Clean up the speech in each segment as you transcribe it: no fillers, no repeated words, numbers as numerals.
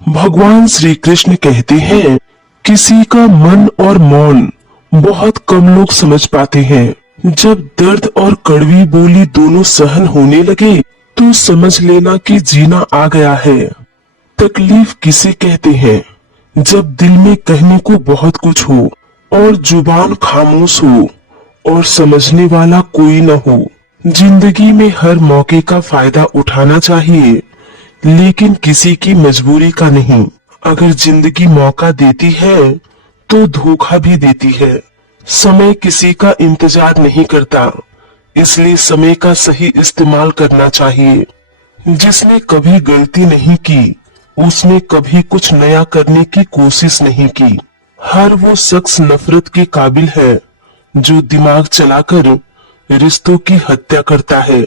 भगवान श्री कृष्ण कहते हैं, किसी का मन और मौन बहुत कम लोग समझ पाते हैं। जब दर्द और कड़वी बोली दोनों सहन होने लगे तो समझ लेना कि जीना आ गया है। तकलीफ किसे कहते हैं? जब दिल में कहने को बहुत कुछ हो और जुबान खामोश हो और समझने वाला कोई न हो। जिंदगी में हर मौके का फायदा उठाना चाहिए, लेकिन किसी की मजबूरी का नहीं। अगर जिंदगी मौका देती है तो धोखा भी देती है। समय किसी का इंतजार नहीं करता, इसलिए समय का सही इस्तेमाल करना चाहिए। जिसने कभी गलती नहीं की, उसने कभी कुछ नया करने की कोशिश नहीं की। हर वो शख्स नफरत के काबिल है जो दिमाग चलाकर रिश्तों की हत्या करता है।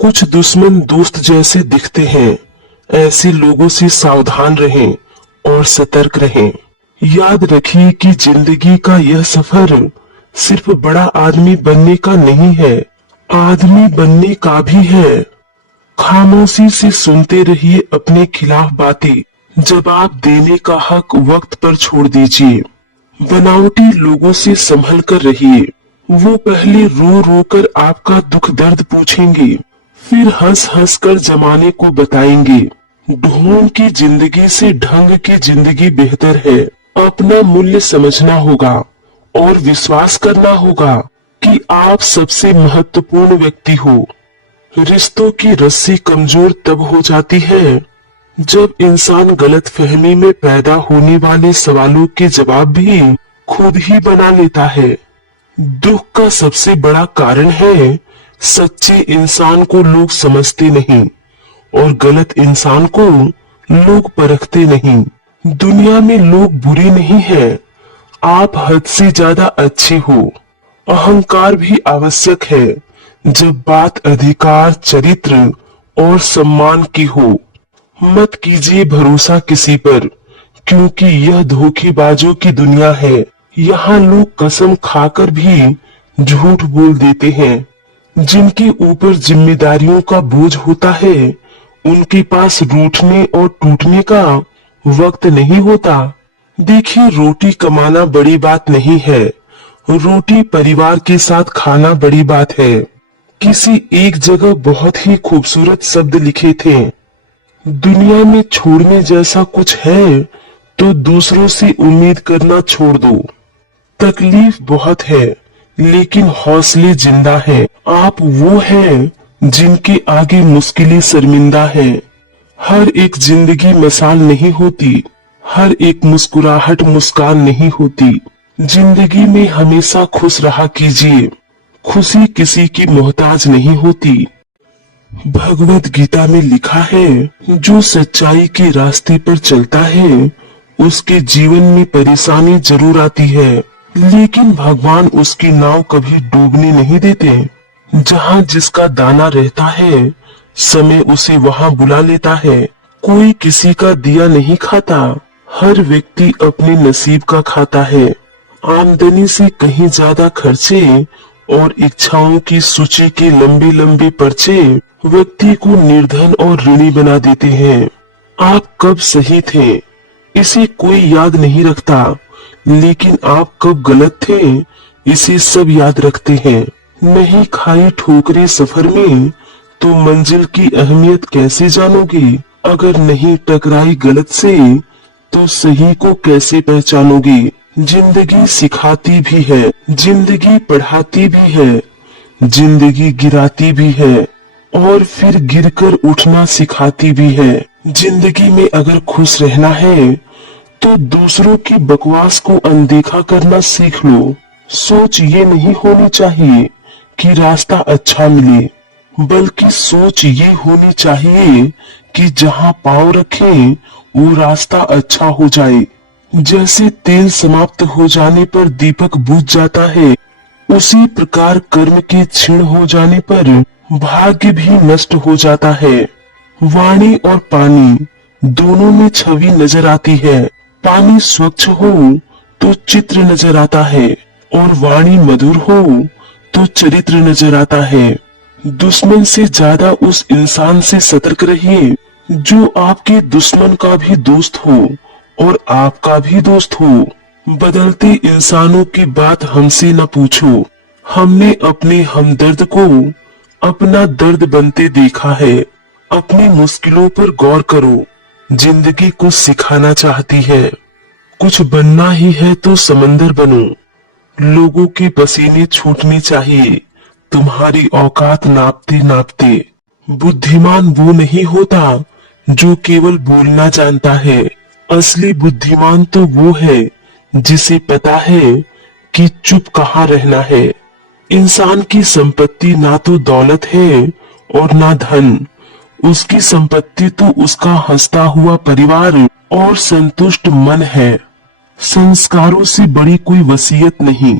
कुछ दुश्मन दोस्त जैसे दिखते हैं, ऐसे लोगों से सावधान रहें और सतर्क रहें। याद रखिए कि जिंदगी का यह सफर सिर्फ बड़ा आदमी बनने का नहीं है, आदमी बनने का भी है। खामोशी से सुनते रहिए अपने खिलाफ बातें, जवाब देने का हक वक्त पर छोड़ दीजिए। बनावटी लोगों से संभल कर रहिए, वो पहले रो रो कर आपका दुख दर्द पूछेंगे, फिर हंस हंस कर जमाने को बताएंगे। ढोंग की जिंदगी से ढंग की जिंदगी बेहतर है। अपना मूल्य समझना होगा और विश्वास करना होगा कि आप सबसे महत्वपूर्ण व्यक्ति हो। रिश्तों की रस्सी कमजोर तब हो जाती है जब इंसान गलतफहमी में पैदा होने वाले सवालों के जवाब भी खुद ही बना लेता है। दुख का सबसे बड़ा कारण है, सच्चे इंसान को लोग समझते नहीं और गलत इंसान को लोग परखते नहीं। दुनिया में लोग बुरे नहीं हैं, आप हद से ज्यादा अच्छे हो। अहंकार भी आवश्यक है जब बात अधिकार, चरित्र और सम्मान की हो। मत कीजिए भरोसा किसी पर, क्योंकि यह धोखेबाजों की दुनिया है। यहाँ लोग कसम खाकर भी झूठ बोल देते हैं। जिनके ऊपर जिम्मेदारियों का बोझ होता है, उनके पास रूठने और टूटने का वक्त नहीं होता। देखिए, रोटी कमाना बड़ी बात नहीं है, रोटी परिवार के साथ खाना बड़ी बात है। किसी एक जगह बहुत ही खूबसूरत शब्द लिखे थे, दुनिया में छोड़ने जैसा कुछ है तो दूसरों से उम्मीद करना छोड़ दो। तकलीफ बहुत है, लेकिन हौसले जिंदा है। आप वो हैं जिनके आगे मुश्किलें शर्मिंदा है। हर एक जिंदगी मिसाल नहीं होती, हर एक मुस्कुराहट मुस्कान नहीं होती। जिंदगी में हमेशा खुश रहा कीजिए, खुशी किसी की मोहताज नहीं होती। भगवत गीता में लिखा है, जो सच्चाई के रास्ते पर चलता है उसके जीवन में परेशानी जरूर आती है, लेकिन भगवान उसकी नाव कभी डूबने नहीं देते। जहाँ जिसका दाना रहता है, समय उसे वहाँ बुला लेता है। कोई किसी का दिया नहीं खाता, हर व्यक्ति अपने नसीब का खाता है। आमदनी से कहीं ज्यादा खर्चे और इच्छाओं की सूची के लंबे लंबे पर्चे व्यक्ति को निर्धन और ऋणी बना देते हैं। आप कब सही थे इसे कोई याद नहीं रखता, लेकिन आप कब गलत थे इसे सब याद रखते हैं। नहीं खाई ठोकरें सफर में तो मंजिल की अहमियत कैसे जानोगे? अगर नहीं टकराई गलत से तो सही को कैसे पहचानोगे? जिंदगी सिखाती भी है, जिंदगी पढ़ाती भी है, जिंदगी गिराती भी है और फिर गिरकर उठना सिखाती भी है। जिंदगी में अगर खुश रहना है तो दूसरों की बकवास को अनदेखा करना सीख लो। सोच ये नहीं होनी चाहिए कि रास्ता अच्छा मिले, बल्कि सोच ये होनी चाहिए कि जहाँ पाँव रखें वो रास्ता अच्छा हो जाए। जैसे तेल समाप्त हो जाने पर दीपक बुझ जाता है, उसी प्रकार कर्म के क्षीण हो जाने पर भाग्य भी नष्ट हो जाता है। वाणी और पानी दोनों में छवि नजर आती है। पानी स्वच्छ हो तो चित्र नजर आता है और वाणी मधुर हो तो चरित्र नजर आता है। दुश्मन से ज्यादा उस इंसान से सतर्क रहिए जो आपके दुश्मन का भी दोस्त हो और आपका भी दोस्त हो। बदलते इंसानों की बात हमसे न पूछो, हमने अपने हमदर्द को अपना दर्द बनते देखा है। अपनी मुश्किलों पर गौर करो, जिंदगी कुछ सिखाना चाहती है। कुछ बनना ही है तो समंदर बनो, लोगों के पसीने छूटने चाहिए तुम्हारी औकात नापते नापते। बुद्धिमान वो नहीं होता जो केवल बोलना जानता है, असली बुद्धिमान तो वो है जिसे पता है कि चुप कहाँ रहना है। इंसान की संपत्ति ना तो दौलत है और ना धन, उसकी संपत्ति तो उसका हंसता हुआ परिवार और संतुष्ट मन है। संस्कारों से बड़ी कोई वसीयत नहीं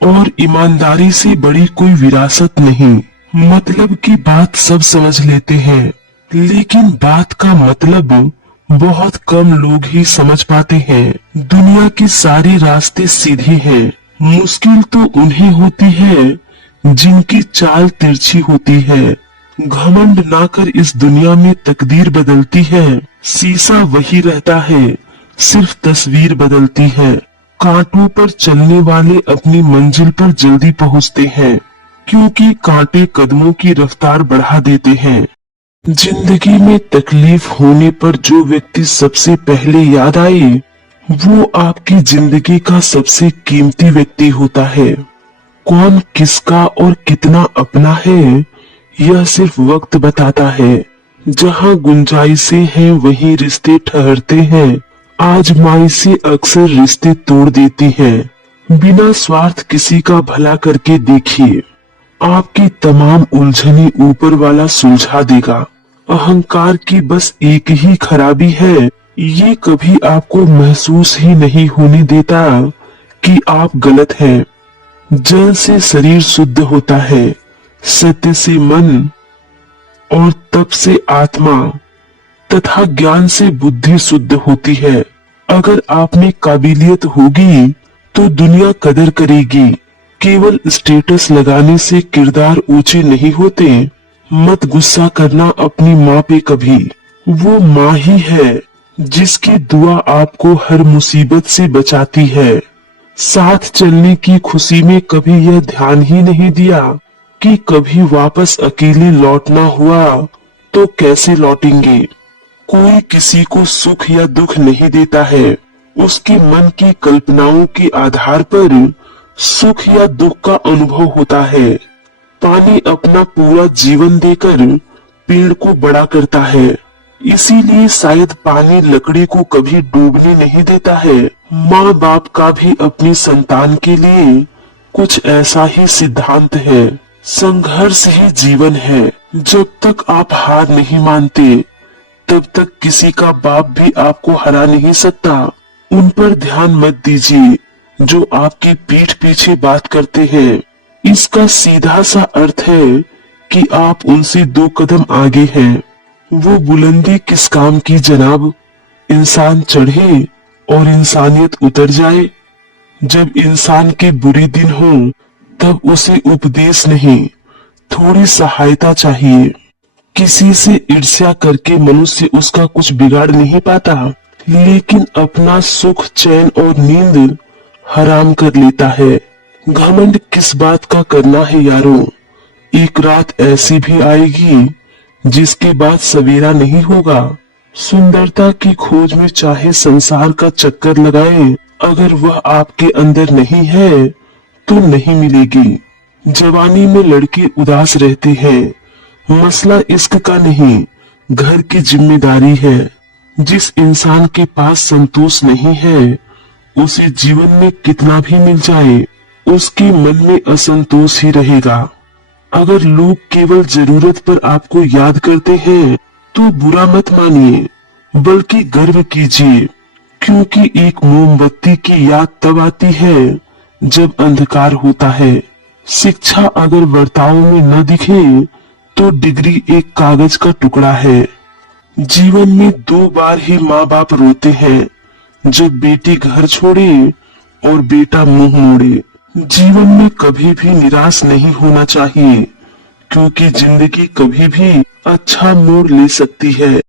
और ईमानदारी से बड़ी कोई विरासत नहीं। मतलब की बात सब समझ लेते हैं, लेकिन बात का मतलब बहुत कम लोग ही समझ पाते हैं। दुनिया के सारे रास्ते सीधे हैं, मुश्किल तो उन्हें होती है जिनकी चाल तिरछी होती है। घमंड ना कर इस दुनिया में तकदीर बदलती है, शीशा वही रहता है, सिर्फ तस्वीर बदलती है। कांटों पर चलने वाले अपनी मंजिल पर जल्दी पहुंचते हैं, क्योंकि कांटे कदमों की रफ्तार बढ़ा देते हैं। जिंदगी में तकलीफ होने पर जो व्यक्ति सबसे पहले याद आए, वो आपकी जिंदगी का सबसे कीमती व्यक्ति होता है। कौन किसका और कितना अपना है, यह सिर्फ वक्त बताता है। जहाँ गुंजाइशें हैं वहीं रिश्ते ठहरते हैं, आजमाइशें अक्सर रिश्ते तोड़ देती हैं। बिना स्वार्थ किसी का भला करके देखिए, आपकी तमाम उलझने ऊपर वाला सुलझा देगा। अहंकार की बस एक ही खराबी है, ये कभी आपको महसूस ही नहीं होने देता कि आप गलत हैं। जल से शरीर शुद्ध होता है, सत्य से मन और तप से आत्मा तथा ज्ञान से बुद्धि शुद्ध होती है। अगर आप में काबिलियत होगी तो दुनिया कदर करेगी। केवल स्टेटस लगाने से किरदार ऊंचे नहीं होते। मत गुस्सा करना अपनी माँ पे कभी, वो माँ ही है जिसकी दुआ आपको हर मुसीबत से बचाती है। साथ चलने की खुशी में कभी यह ध्यान ही नहीं दिया कि कभी वापस अकेले लौटना हुआ तो कैसे लौटेंगे। कोई किसी को सुख या दुख नहीं देता है, उसके मन की कल्पनाओं के आधार पर सुख या दुख का अनुभव होता है। पानी अपना पूरा जीवन देकर पेड़ को बड़ा करता है, इसीलिए शायद पानी लकड़ी को कभी डूबने नहीं देता है। माँ बाप का भी अपनी संतान के लिए कुछ ऐसा ही सिद्धांत है। संघर्ष ही जीवन है। जब तक आप हार नहीं मानते, तब तक किसी का बाप भी आपको हरा नहीं सकता। उन पर ध्यान मत दीजिए जो आपकी पीठ पीछे बात करते हैं। इसका सीधा सा अर्थ है कि आप उनसे 2 कदम आगे हैं। वो बुलंदी किस काम की जनाब, इंसान चढ़े और इंसानियत उतर जाए। जब इंसान के बुरे दिन हो तब उसे उपदेश नहीं, थोड़ी सहायता चाहिए। किसी से ईर्ष्या करके मनुष्य उसका कुछ बिगाड़ नहीं पाता, लेकिन अपना सुख चैन और नींद हराम कर लेता है। घमंड किस बात का करना है यारो, एक रात ऐसी भी आएगी जिसके बाद सवेरा नहीं होगा। सुंदरता की खोज में चाहे संसार का चक्कर लगाएं, अगर वह आपके अंदर नहीं है तो नहीं मिलेगी। जवानी में लड़के उदास रहते हैं, मसला इश्क का नहीं, घर की जिम्मेदारी है। जिस इंसान के पास संतोष नहीं है, उसे जीवन में कितना भी मिल जाए, उसके मन में असंतोष ही रहेगा। अगर लोग केवल जरूरत पर आपको याद करते हैं तो बुरा मत मानिए, बल्कि गर्व कीजिए, क्योंकि एक मोमबत्ती की याद तब आती है जब अंधकार होता है। शिक्षा अगर वर्ताओं में न दिखे तो डिग्री एक कागज का टुकड़ा है। जीवन में 2 बार ही माँ बाप रोते हैं, जब बेटी घर छोड़े और बेटा मुंह मोड़े। जीवन में कभी भी निराश नहीं होना चाहिए, क्योंकि जिंदगी कभी भी अच्छा मोड़ ले सकती है।